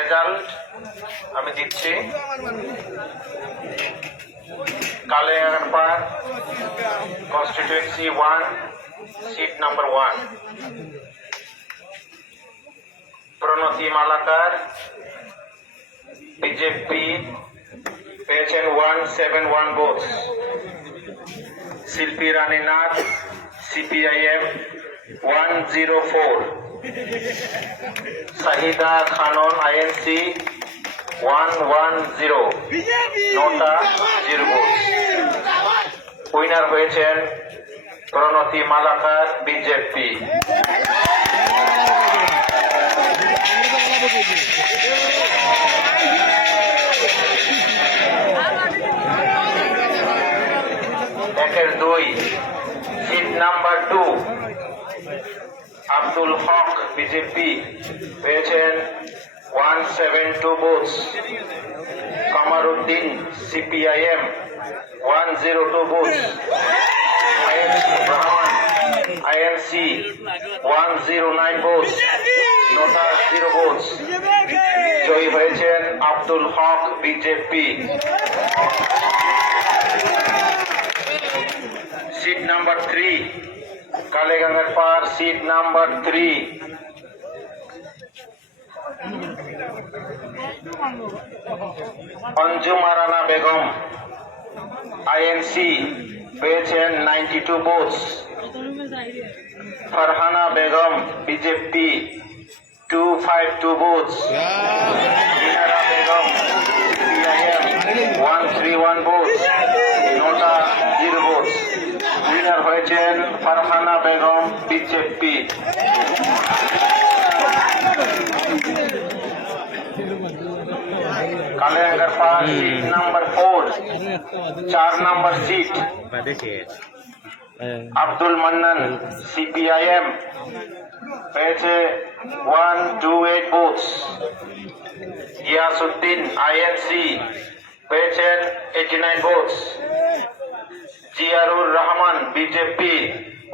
রেজাল্ট আমি দিচ্ছি। Kaliaganj constituency 1, seat number 1। Pranati Malakar BJP পেয়েছেন 171 ভোট। Shilpi Rani Nath CPIM 104। Shahida Khanam INC 110। NOTA 0 ভোট। উইনার হয়েছেন প্রণতি মালাকার বিজেপি। একের 2, seat number 2 Abdul Haque BJP পেয়েছেন 172 ভোট। কামারুদ্দিন সিপিআইএম 102 ভোট। রহমান আইএনসি 109 ভোট। নোটা 0 ভোট। জয়ী হয়েছেন Abdul Haque BJP. Seat number 3 কালেগাঙ্গের পার সিট নাম্বার 3 অঞ্জুমা রানা বেগম আইএনসি পেয়েছেন 92 ভোট। ফারহানা বেগম বিজেপি 252 ভোট। মিনারা বেগম সিপিআইএম 131 ভোট। নোটা 0 ভোট। উইনার হয়েছেন ফারহানা বেগম বিজেপি। কালিয়াগঞ্জ পার seat number 4 4 number seat Abdul Mannan CPIM পেয়েছে 128 ভোট। গিয়াসউদ্দিন আইএনসি পেয়েছেন 89 ভোট। জিয়ারুর রহমান বিজেপি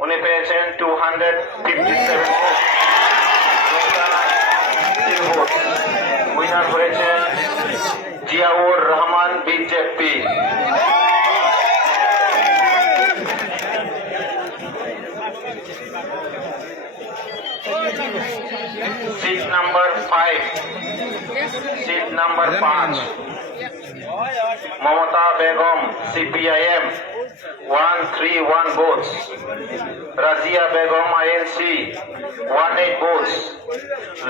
উনি পেয়েছেন 257 ভোট। উইনার হয়েছেন Ziaur Rahman BJP. Seat number 5 seat number 5 Mamata Begum CPIM 131 ভোট। রাজিয়া বেগম আইএনসি 18 ভোট।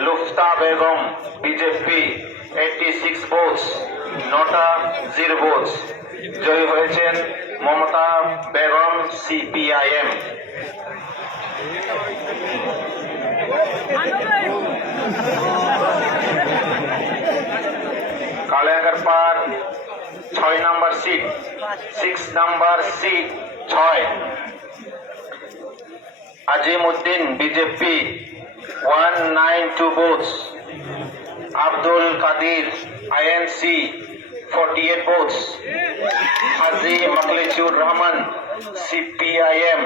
লুফতা বেগম বিজেপি 86 ভোট। নোটা 0 ভোট। জয়ী হয়েছেন মমতা বেগম সিপিআইএম। কালিয়াগঞ্জ পার 6 number seat 6 number seat 6 Azimuddin BJP 192 ভোট। আব্দুল কাদির আইএনসি 48 ভোট। হাজি মখলিসুর রহমান সিপিআইএম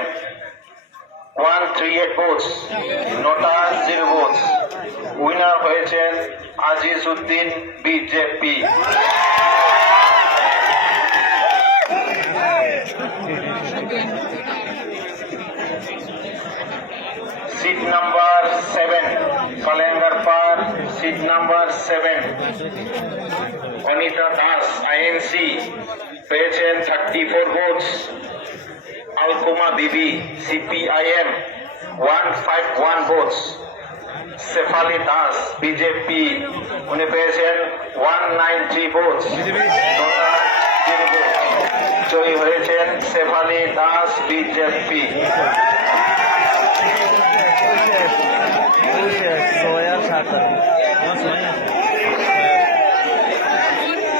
138 ভোট। নোটা 0 ভোট। উইনার হয়েছেন আজিজউদ্দিন বিজেপি। সিট নাম্বার 7 কালিয়াগঞ্জ পার seat number 7 Anita Das INC পেয়েছেন 34 ভোট। আলকুমা বিবি সিপিআইএম 151 ভোট। শেফালি দাস বিজেপি উনি পেয়েছেন 190 ভোট। জয়ী হয়েছেন Shefali Das BJP.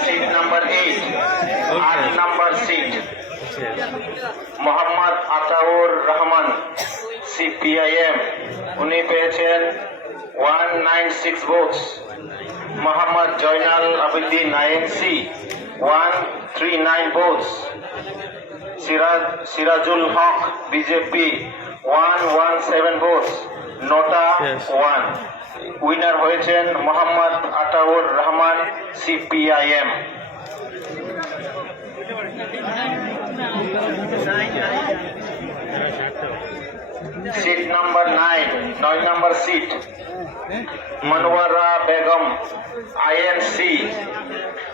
Seat number 8 number seat Mohammad Ataur Rahman CPIM উনি পেয়েছেন 196 ভোট। মোহাম্মদ জয়নাল আবিদ্দিন আইএনসি 139 ভোট। সিরাজুল হক বিজেপি 117 ভোট। নোটা 1। উইনার হয়েছেন Mohammad Ataur CPIM. Seat number 9, 9 number seat, Manwara Begum, INC,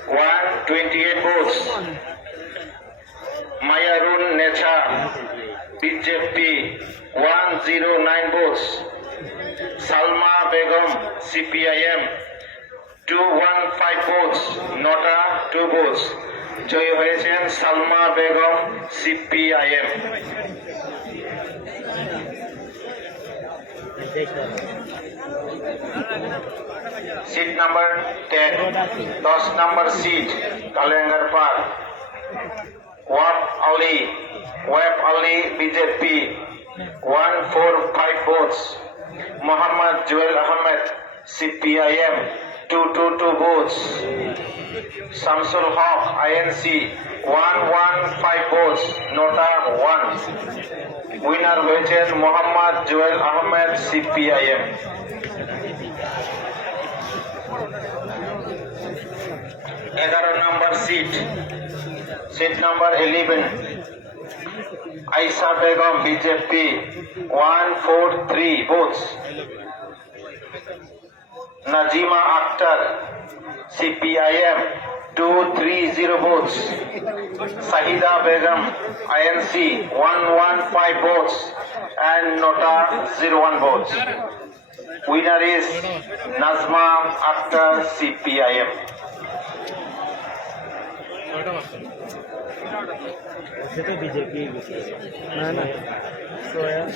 128 votes. Mayarun Necha, BJP, 109 votes. Salma Begum, CPIM, 215 votes. Nota 2 votes. জয়ী হয়েছেন সালমা Begum, CPIM. Seat number 10, 10 number seat, Kalengar Park, Wap Ali, BJP, 145 votes. Muhammad Joel Ahmed, CPIM, 222 votes. Samsul Haq, INC, 115 votes. Nota 1. Winner হয়েছেন মোহাম্মদ জুয়েল আহমেদ, CPIM. এগারো নম্বর seat, seat number 11, আইসা বেগম, BJP, 143 votes. Najima Akhtar, CPIM, 230 votes. Sahida Begum, INC, 115 votes. And Nota 01 votes. Winner is Nazma Akhtar, CPIM. BJP ना 7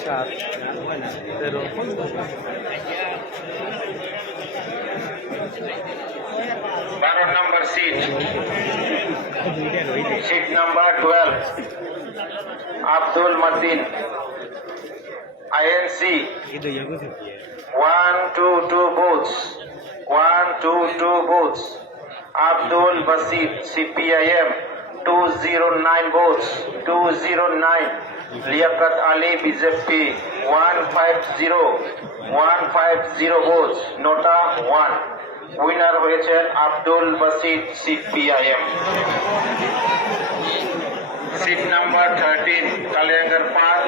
12 number seat, seat number 12, Abdul Matin, INC, 122 votes. 122 votes. Abdul Basit, CPIM, 209 votes. 209. Liaquat Ali, BJP, 150 votes. Nota 1. Winner হয়েছেন আব্দুল বাসিত, CPIM. Seat number 13, Kalengar Park,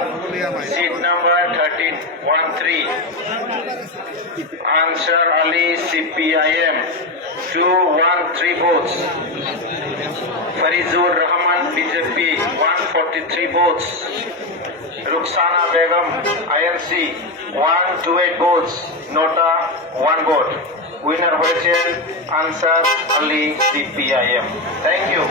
seat number 13, 13. Ansar Ali, CPIM, 213 votes. Farizur Rahman, BJP, 143 votes. Rukhsana Begum, INC, 128 votes. Nota 1 vote. Winner হয়েছেন আনসার Ali, CPIM. Thank you.